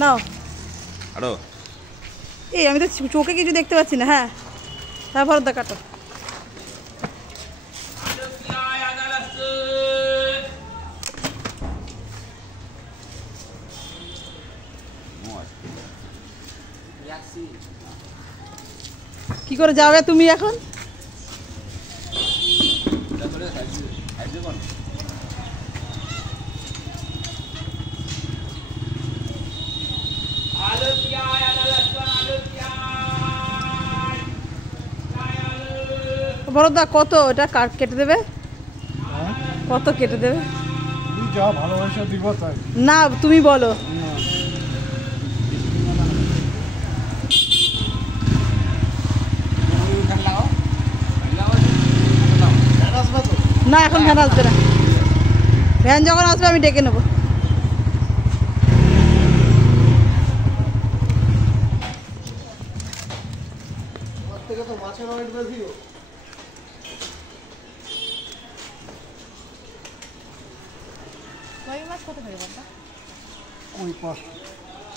নাও আরো এই আমি তো চোখে কিছু দেখতে পাচ্ছি না। হ্যাঁ তারপর দা কাটো। কি করে যাবে তুমি এখন? বড়দা কত এটা কেটে দেবে? কত কেটে দেবে? যা ভালোবাসা দিব তাই। না তুমি বলো। না এখন ভ্যান আসবে না, ভ্যান যখন আসবে আমি ডেকে নেবো। কত করে বলটা? ওই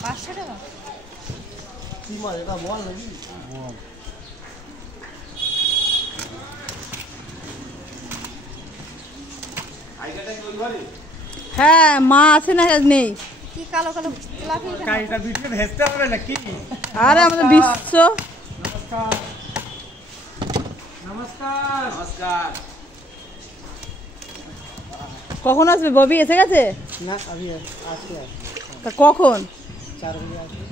500 টাকা। কি মাছ এটা বল নাকি? বল। হ্যাঁ মা আছে না নেই? কি কালো কালো কাইটা বিটকে ভেস্তে হবে নাকি? আরে আমাদের বিশ্ব। নমস্কার নমস্কার নমস্কার। কখন আসবে? ববি এসে গেছে না আমি আসছি। তা কখন? 4 बजे আসবে।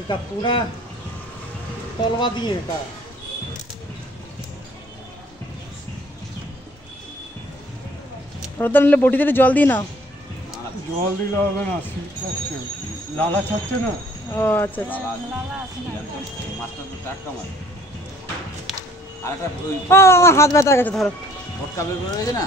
এটা পুরা তলবা দিয়ে এটা রোদা নিলে বটি দিলে জল দিই না। জল দিলে হবে না, শীত লালা ছাড়ছে না। ও আচ্ছা আচ্ছা। মাছটা তো টাটকা মাছ। আর একটা ওই ও আমার হাত ব্যথা গেছে, ধরো। ভটকা বের করে রয়েছে না।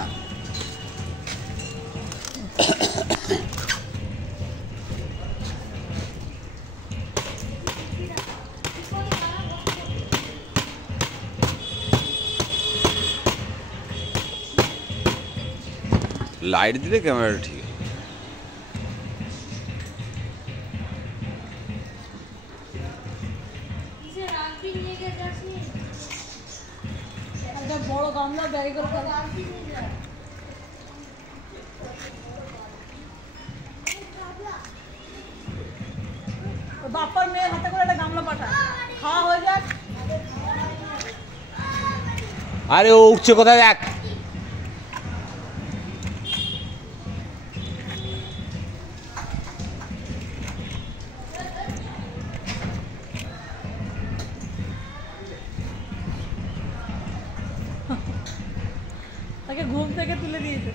লাইট দিলে ক্যামেরাটা ঠিক আছে। বড় গামলা ব্যাগে করে বাপার মেয়ের হাতে করে একটা গামলা পাঠা, খাওয়া হয়ে যাক। আরে ও উঠছে কোথায় দেখ। তাকে ঘুম থেকে তুলে দিয়েছে।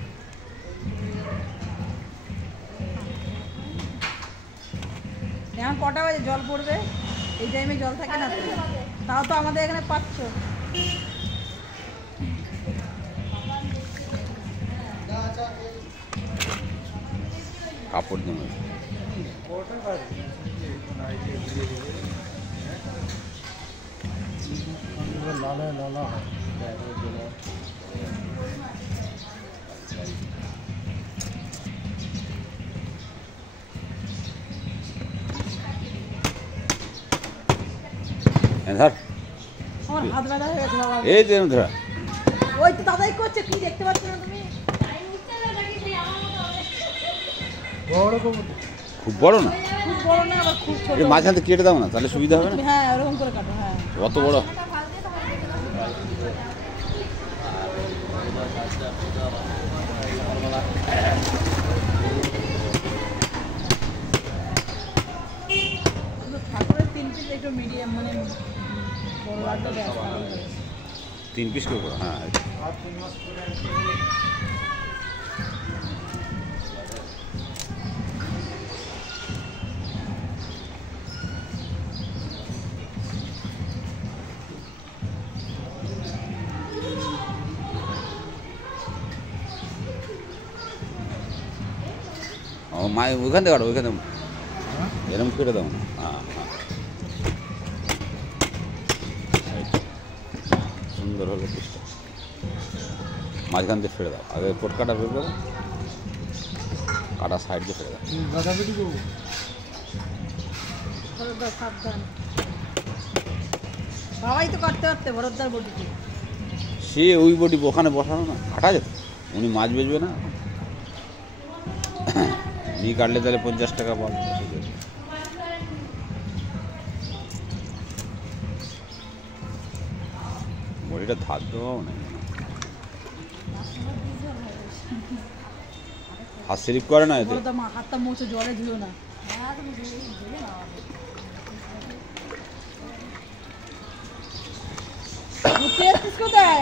এখন কটা বাজে? জল পড়বে এই টাইমে, জল থাকে না তো। তাও তো আমাদের এখানে পাচ্ছ। কাপড় দিয়ে লালা লালা ধর। আমার হাত ব্যথা হয়ে গেছে বাবা। এই যে ধরা। ওই তো দাদাই করছে, কি দেখতে পাচ্ছ না তুমি? খুব বড় না, খুব বড় না আবার খুব ছোট। মাঝখানে কেটে দাও না, তাহলে সুবিধা হবে না। হ্যাঁ ওরকম করে কাটো। হ্যাঁ অত বড় ঠাকুরের 3 পিস একটু মিডিয়াম, মানে বড় লাগবে ব্যাস। 3 পিস করে। হ্যাঁ ও মা ওখান থেকে কাটো, ওইখানে এরকম কেটে দাও না। হ্যাঁ হ্যাঁ সুন্দর হলো পিসটা। মাঝখান দিয়ে ফেলে দাও, আগে কোট কাটা বের করো, কাটা সাইড দিয়ে ফেলে দাও। গাদাপিটি করবো। ভরতদার সাবধান, বাবাই তো কাটতে পারতে ভরতদার বটিতে। সে ওই বটি ওখানে বসানো না, কাটা যেত, উনি মাছ বেচবে না, উনি কাটলে তাহলে 50 টাকা পাবে। বটিটা ধার দেওয়াও নেই, হাত স্লিপ করে না এতে। ভরতদা হাতটা মুছে জলে ধুলো না। ঘুরতে যাচ্ছিস কোথায়?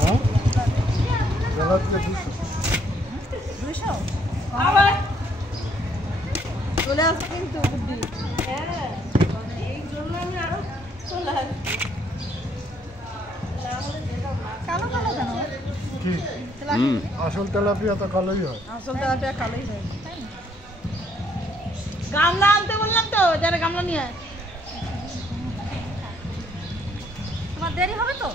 হ্যাঁ গাদাপিটি 200। আবার চলে আসছে কিন্তু বুদ্ধি। কালো কালো কেন? কি হুম, আসল তেলাপিয়া তো কালোই হয়। আসল তেলাপিয়া কালোই হয়। গামলা আনতে বললাম তো, যারা গামলা নিয়ে আয়। তোমার দেরি হবে তো?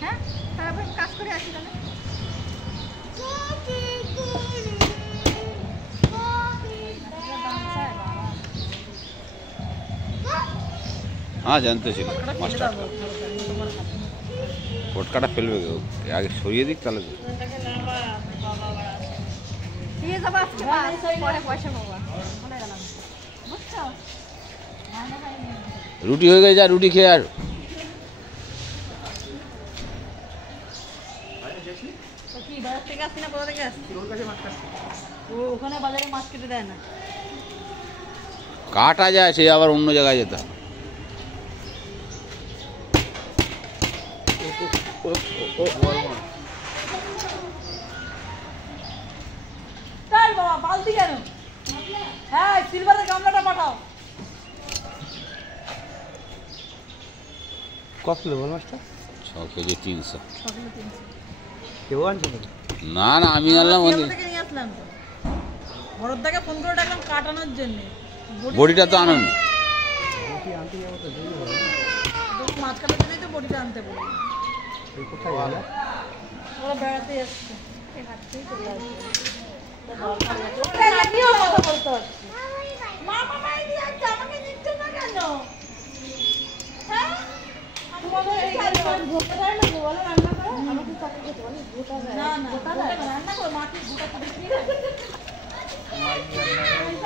হ্যাঁ, তারপর কাজ করে আসি তাহলে। হ্যাঁ জানতে ছিল মাস্টার, কোট কাটা ফেলবে কেউ, আগে সরিয়ে দিক তাহলে তো। দিয়ে যাবো আজকে বাস, পরে পয়সা পাবো। বলে গেলাম, বুঝছো? রুটি হয়ে গেছে, যা রুটি খেয়ে আর। তো কি বাজার থেকে আসছি না কোথা থেকে আসছি? ও ওখানে বাজারে মাছ কেটে দেয় না। কাটা যায়, সে আবার অন্য জায়গায় যেতে হয়। তাই বাবা বালতি কেন? হ্যাঁ সিলভারের গামলাটা পাঠাও। কত কিলো বল মাছটা? 6 কেজি 300। কেউ আনছে না? না না, আমি আনলাম ওই থেকে নিয়ে আসলাম তো। ভরতদাকে ফোন করে ডাকলাম কাটানোর জন্য। বডিটা তো আনুন। মাছ কাটার জন্যই তো বডিটা আনতে বলি। কোথায় গেল? ওরা বেড়াতে এসছে। এই হাঁটতেই চলে আসছে। আমিও কথা বলতে পারছি। মামা মাই দিয়ে আসছে, আমাকে দিচ্ছে না কেন? হ্যাঁ? তোমাদের এইখানে ঘুরতে যায় না, বলো রান্না করো। আমাকে চাকরি করতে বলে গোটা যায়। না না, গোটা রান্না করো, মাকে গোটা করে বিক্রি করে।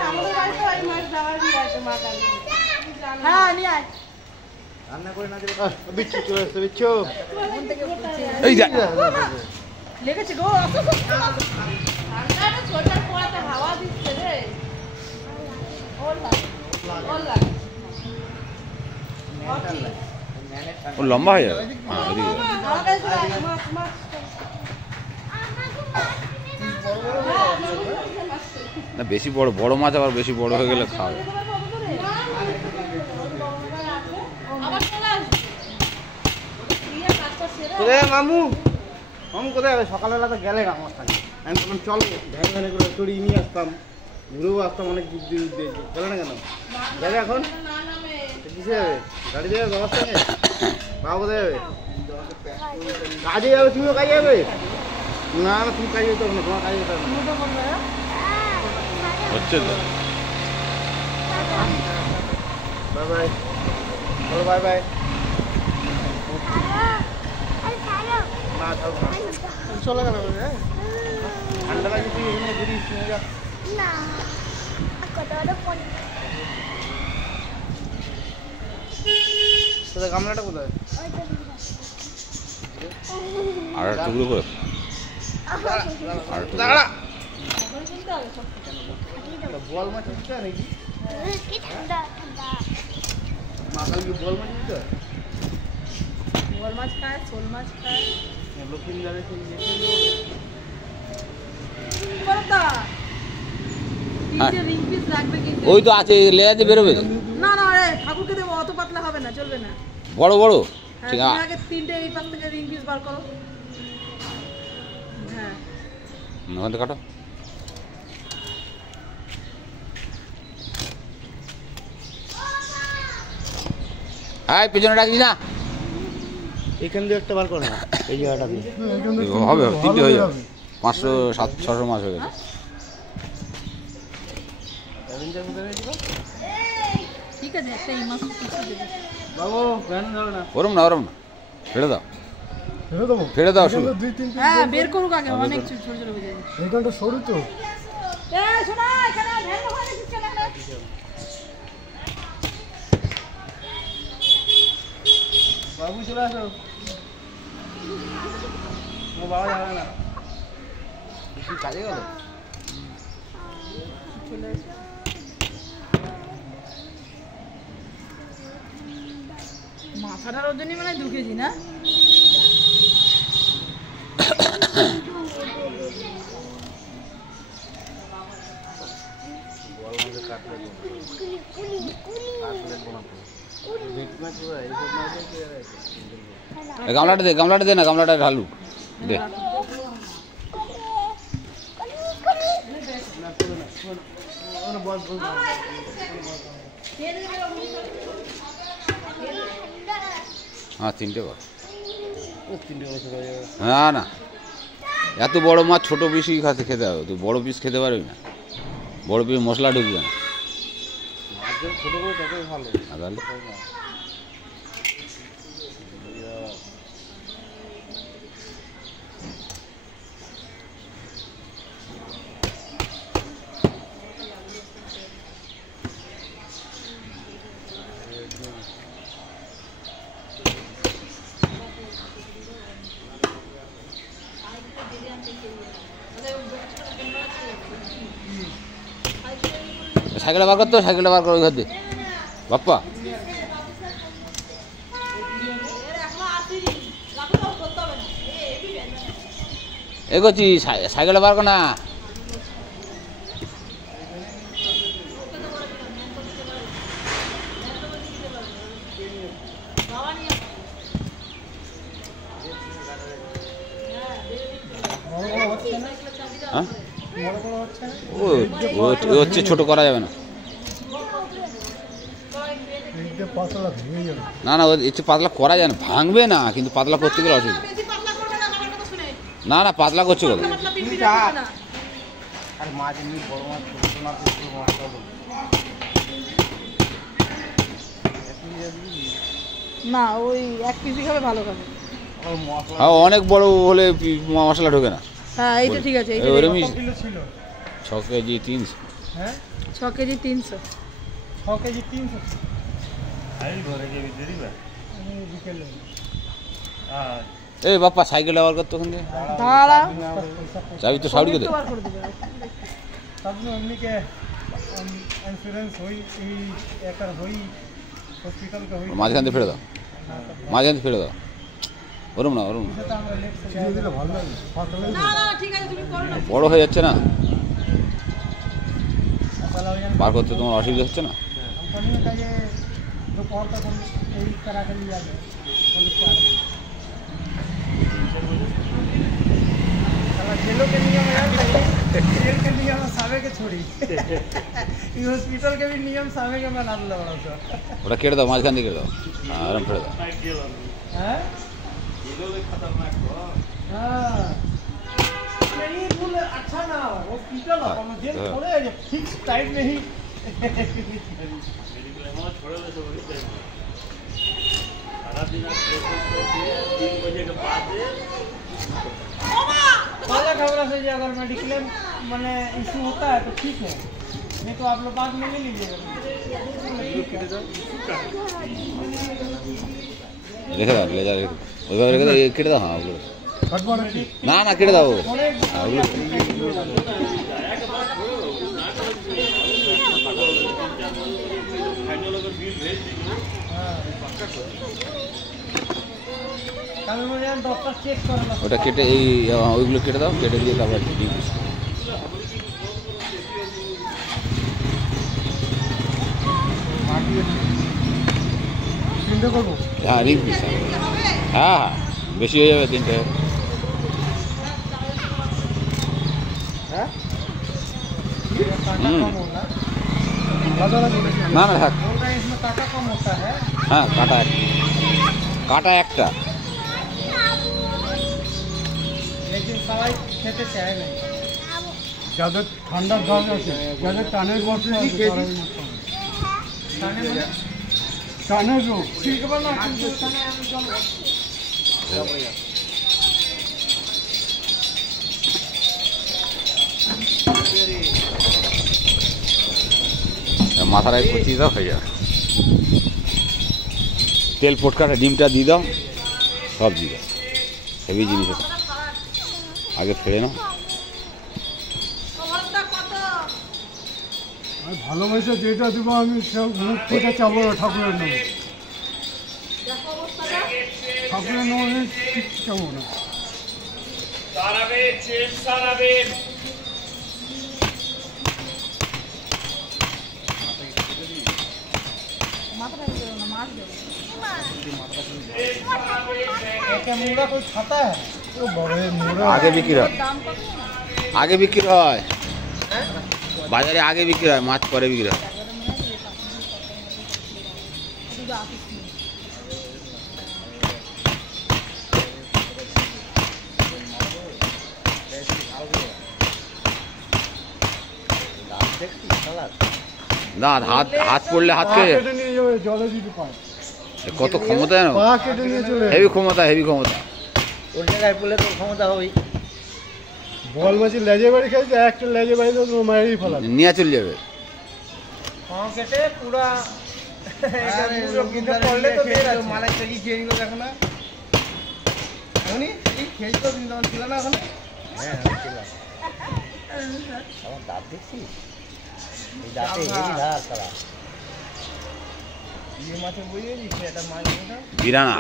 আমাদের বাড়িতে ওই মাছ দেওয়ার নিয়ে আসে মা কালী। হ্যাঁ নিয়ে আয়। রান্না করে না দিলে বিচ্ছু চলে আসছে, বিচ্ছু। এই যা, লেগেছে গো। ঠান্ডাটা সোয়েটার পরাতে হাওয়া দিচ্ছে রে। ও লম্বা হয়ে যাবে। হ্যাঁ, এদিকে যাবে। আমার কাছে মাছ মাছ। না বেশি বড় বড় মাছ আবার বেশি বড় হয়ে গেলে খাওয়া যায়। কোথায় মামু? মামু কোথায় যাবে? সকালবেলা তো গেলে না মাছটা। আমি তখন চল ভ্যান ভ্যানে করে চড়িয়ে নিয়ে আসতাম, ঘুরেও আসতাম অনেক দূর দূর দিয়ে। গেলে না কেন? যাবে এখন? কিসে যাবে? গাড়িতে যাবে? বাবার সঙ্গে? বাবা কোথায় যাবে? কাজে যাবে? তুমিও কাজে যাবে? না না, তুমি কাজে যেতে হবে না, তোমার কাজে যেতে হবে না। হচ্ছে তো। বাই বাই, বলো বাই বাই। না থাকবো না, চলে গেল। ঠান্ডা লাগে, তুই এখানে ঘুরিস নিয়ে যা। তোদের গামলাটা কোথায়? আর এক টুকরো করে, আর এক টুকরো। দাঁড়া, বল মাছ হচ্ছে নাকি? মাকাল কি বল মাছ হচ্ছে? বল মাছ খায়, শোল মাছ খায়। লক্ষ্মী যাবে বলতা তিনটে রিং পিস লাগবে কিন্তু। ওই তো আছে, লেয়াতে বেরোবে তো। না না রে, ঠাকুরকে দেবো, অত পাতলা হবে না, চলবে না। বড় বড়, হ্যাঁ, ঠিক তুমি আছে। আগে তিনটে এই পাশ থেকে রিং পিস বার করো। হ্যাঁ ওখান থেকে কাটো। হ্যাঁ পিছনে রাখিস না, এখান দিয়ে একটা বার করে না, এই জায়গাটা দিয়ে। হবে হবে, 3টে হয়ে যাবে, 500 700 মাছ হয়ে গেছে। ঠিক আছে, একটা এই মাছ দেবো। বাবু ভ্যান ধরো না। ওরম না ওরম না, ফেলে দাও ফেলে দেবো? ফেলে দাও শুধু। দুই তিন পিস হ্যাঁ বের করুক আগে, অনেক ছোট ছোট হয়ে যাবে। এইখানটা সরু তো। শোনা এখানে ভ্যান ওখানে দিচ্ছে না বাবু চলে আসো, ও বাবা যাবে না, বেশি কাজে গেল। মাথাটার ওজনই মানে 2 কেজি না? গামলাটা দে না, গামলাটা ঢালু দে। হ্যাঁ 3টে কর। না না, এত বড় মাছ ছোট পিসই খেতে হবে, তুই বড় পিস খেতে পারবি না, বড় পিস মশলা ঢুকবে না। ছোট করে ততই ভালো। তাহলে সাইকেলটা বার করতে, সাইকেলটা বার করে ঘর দিয়ে বাপ্পা। এগোচ্ছি, সাইকেলটা বার কর না। হ্যাঁ ও হচ্ছে ছোট করা যাবে না। পাতলা ভেঙে যাবে। না না, একটু পাতলা করা যায় না, ভাঙবে না, কিন্তু পাতলা করতে গেলে অসুবিধা। না না, পাতলা করছে কথা। আর মাছ এমনি বড় মাছ ছোট মাছ ছোট মাছ সব না, ওই 1 পিসই খাবে, ভালো খাবে। মশলা হ্যাঁ অনেক বড় হলে মশলা ঢোকে না। হ্যাঁ এইটা ঠিক আছে, এইটা ওরমই কত কিলো ছিল? 6 কেজি 300। হ্যাঁ 6 কেজি 300। 6 কেজি 300। আই ঘরে যাবি দেরিবা বিকেলে। আর এই বাপ্পা সাইকেল ব্যবহার করতো ওখান থেকে, দাঁড়া, চাবি তো সাউরিকে দে। বার করে দেবে। तब में हमने के इंश्योरेंस हुई एकर हुई हॉस्पिटल का हुई মাঝখান দিয়ে ফেলে দাও, মাঝখান দিয়ে ফেলে দাও। ওরম না ওরম না, সেটা আমরা লেট ছিড়ে দিলে ভালো লাগে। পাতলা না না ঠিক আছে, তুমি করো না। বড় হয়ে যাচ্ছে না, पातला हो जाए। বার करते তোমার অসুবিধা হচ্ছে না। कंपनी का ये दोपहर तक हम यही करा के लिया गया पुलिस का। साला जेलों के नियम यार जेल के नियम सावे के छोड़ी ये हॉस्पिटल के भी नियम सावे के बना दिया बड़ा सा। ওটা কেটে দাও, মাঝখান দিয়ে কেটে দাও, আরাম ফেলে দাও। हैं हाँ ये रूल अच्छा ना हो हॉस्पिटल हो हम जेल थोड़े है फिक्स टाइम में ही ताज़ा खबर से जो अगर मेडिकल मैंने इशू होता है तो ठीक है, नहीं तो आप लोग बाद में ले लीजिएगा। রেখে দাও, লেজা রেখে দাও, ওইভাবে রেখে দাও, কেটে দাও। হ্যাঁ ওগুলো না না কেটে দাও, হ্যাঁ ওগুলো डॉक्टर चेक करना ওটা কেটে এই ওইগুলো কেটে দাও, কেটে দিয়ে তারপর ডিম পিস। চিন্তা করবো হ্যাঁ রিং পিস, হ্যাঁ হ্যাঁ বেশি হয়ে যাবে 3টে। হ্যাঁ टाका कम होगा না না থাক। बोल रहे हैं इसमें टाका कम होता है। হ্যাঁ কাটা একটা। लेकिन सबाई খেতে চায় না। যাদের ঠান্ডার দাগ আছে, যাদের টানের বসে আছে তারা এই মাছ খাবে। টানের রোগ ঠিক হবে না, কিন্তু টানে আমি জল মাথায় পচিয়ে দাও, হয়ে যাবে। তেল পটকাটা ডিমটা দিয়ে দাও, সব দিয়ে দাও, হেভি জিনিস এটা। আগে ফেলে নাও। আমি ভালোবাসে যেটা দেবো আমি সব মুখ থেকে চাবো না ঠাকুরের নামে। ঠাকুরের নামে আমি কিছু চাবো না। मुड़ा कोई खाता है तो बड़े मुड़ा আগে বিক্রি হয়, আগে বিক্রি হয় বাজারে, আগে বিক্রি হয়, মাছ পরে বিক্রি হয়। দাঁত হাত হাত পড়লে হাতকে কেটে নিয়ে যাবে, জলে দিতে পারে। কত ক্ষমতা জানো, পা কেটে নিয়ে চলে হেভি ক্ষমতা, হেভি ক্ষমতা। ওর জায়গায় পড়লে তো ক্ষমতা হবেই। বল মাছি লেজে বাড়ি খাইছে, একটা লেজে বাড়ি তো মারি ফেলা। নিয়ে চলে যাবে। পা কেটে পুরা পড়লে তো মালাই চাকি খেয়ে নিল, দেখো না এমনি খেয়েছিল কিন্তু তখন ছিল না ওখানে। হ্যাঁ ছিলাম। আমার দাঁত দেখছিস, এই দাঁতে হেভি ধার সারা। ইয়ে মাছে বুঝে দিচ্ছে একটা মাছ বিরানা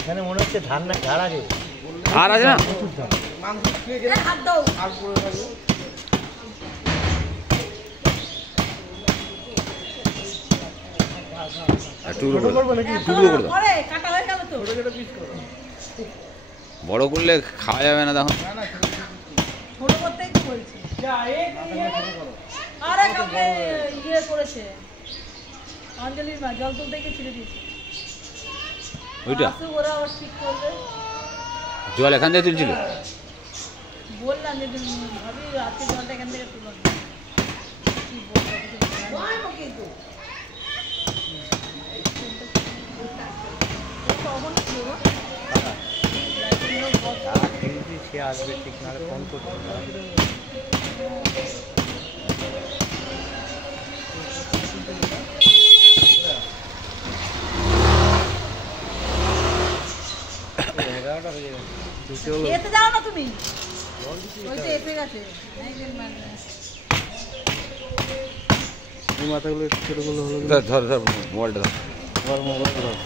এখানে মনে হচ্ছে ধান না ধার আছে, আর আছে না, মাংস খেয়ে গেলে হাত দাও। আর পড়ে থাকবে। টুকরো করে দাও, করবো নাকি? টুকরো করে দাও। পরে কাটা হয়ে গেল তো। বড় করলে খাওয়া যাবে না তখন। ছোট করতেই তো বলছি। আরে কাউকে ইয়ে করেছে, অঞ্জলির মা জল তুলতে গিয়ে ছিঁড়ে দিয়েছে। ওইটা আসুক ওরা আবার ঠিক করবে। জল এখান থেকে তুলছিল। বললাম যে ভাবি আজকে জলটা এখান থেকে তুলো না। কি বলবো কিছু বলার নেই। কখন ছিল গো? সে আসবে ঠিক না, ফোন করতে খেতে যাও না তুমি, ওই তো এসে গেছে। এই মাথাগুলো ছোটগুলো হলো ধর ধর ধর মোবাইলটা ধর। আমার মোবাইল ধর।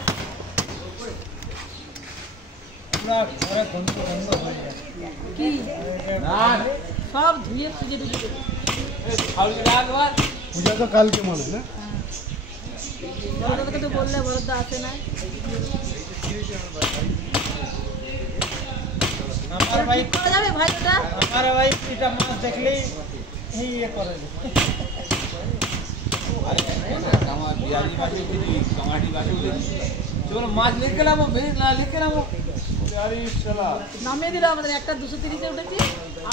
কি সব ধুয়ে খুঁজে ঢুকে পূজা তো কালকে মানে না? বড়দাকে তো বললে বড়দা আসে না। আমার ভাই, করা যাবে ভাই ওটা? আমার ভাই এটা মাছ দেখলেই ইয়ে করে। নামিয়ে দিল আমাদের একটা 230-এ উঠেছি,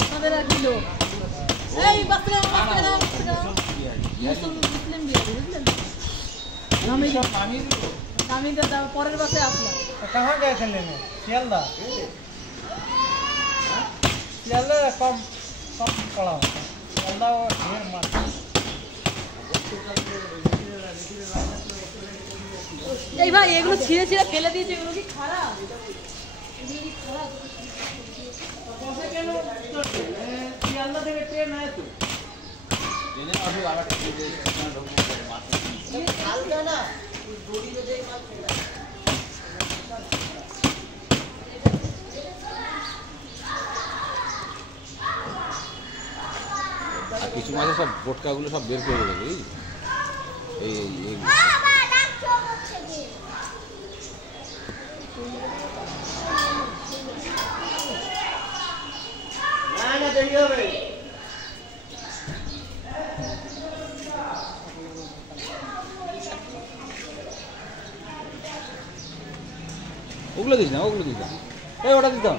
আপনাদের আর কিলো। এই বাচ্চা মুসলিম বিয়ে বুঝলেন, নামিয়ে দিল, তারপর পরের বাসে আসলাম। कहाँ गए थे लेने? सियालदा सियालदा कम कम पड़ा होता है। सियालदा और ढेर मार। এই ভাই এগুলো ছিঁড়ে ছিঁড়ে ফেলে দিয়েছে, এগুলো কি খারাপ? এগুলো কি খারাপ? सियालदा থেকে ট্রেন आया तो আর কিছু মাছের সব বোটকাগুলো সব বের করে দেবে, বুঝলি? এই এই না না দেরি হবে। ওগুলো দিস না, ওগুলো দিস না। এই ওটা দিতাম।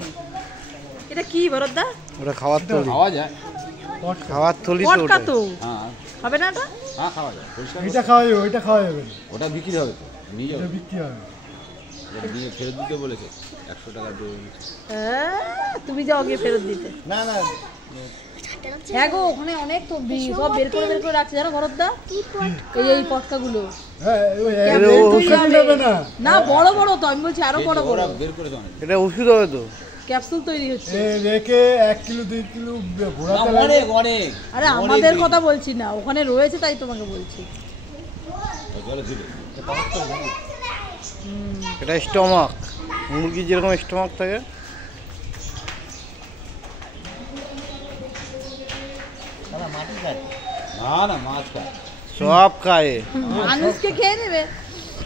এটা কি বরদা? ওটা খাওয়ার থলি, খাওয়া যায়। খাওয়ার থলি তো পটকা ওটা। তো হ্যাঁ, হবে না এটা? হ্যাঁ খাওয়া যায়। পরিষ্কার এটা খাওয়া যাবে, ওইটা খাওয়া যাবে না, ওটা বিক্রি হবে তো। নিয়ে যাবে। এটা বিক্রি হবে। ওটা দিয়ে ফেরত দিতে বলেছে। 100 টাকা দিয়ে বলেছে। তুমি যাও গিয়ে ফেরত দিতে। না না হ্যাঁ গো, ওখানে অনেক তো সব বের করে রাখছে জানো ভরতদা, এই পটকাগুলো হ্যাঁ, ওই ক্যাপ্সুল তৈরি ওষুধ হবে। নেবে না। না বড় বড় তো, আমি বলছি আরো বড় বড় ওরা বের করে দাও না। এটা ওষুধ হবে তো। ক্যাপসুল তৈরি হচ্ছে। এ রেখে 1 কিলো 2 কিলো না, ঘোরাতে লাগে। অনেক অনেক। আরে আমাদের কথা বলছি না, ওখানে রয়েছে তাই তোমাকে বলছি। চলো ধীরে। এটা স্টমাক, মুরগির যেরকম স্টমাক থাকে। না না, মাছ খায়। সব খায়, মানুষকে খেয়ে নেবে।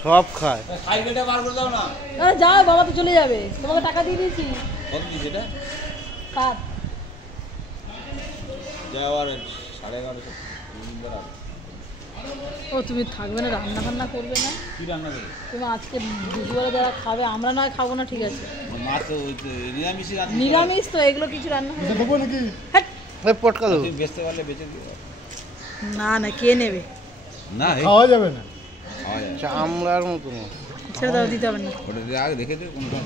সব খায়। সাইকেলটা বার করে দাও না। আরে যাও, বাবা তো চলে যাবে, তোমাকে টাকা দিয়ে দিয়েছি। কত দিস এটা? 7। যাও আর 11:30। ও তুমি থাকবে না, রান্না বান্না করবে না? কি রান্না করবে? তুমি আজকে দুপুরে যারা খাবে, আমরা নয় খাবো না, ঠিক আছে? মাছ তো ওই তো নিরামিষই রান্না। নিরামিষ তো, এগুলো কিছু রান্না হবে এটা না। দেবো নাকি? হ্যাট, ওই পটকা দেবো। তুই বেচতে পারলে বেচে দিও। না না, কে নেবে? না, এই খাওয়া যাবে না। খাওয়া যায়। চামড়ার মতো না। ছেড়ে দাও, দিতে হবে না। ওটা দিয়ে আগে দেখে দে কোনটা।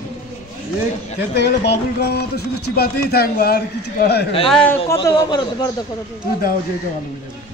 এই খেতে গেলে বাবুল গ্রাম মতো শুধু চিবাতেই থাকবো, আর কিছু করা যাবে না। আর কত বড় বড় কত? তুই দাও, যেটা ভালো বুঝাবে।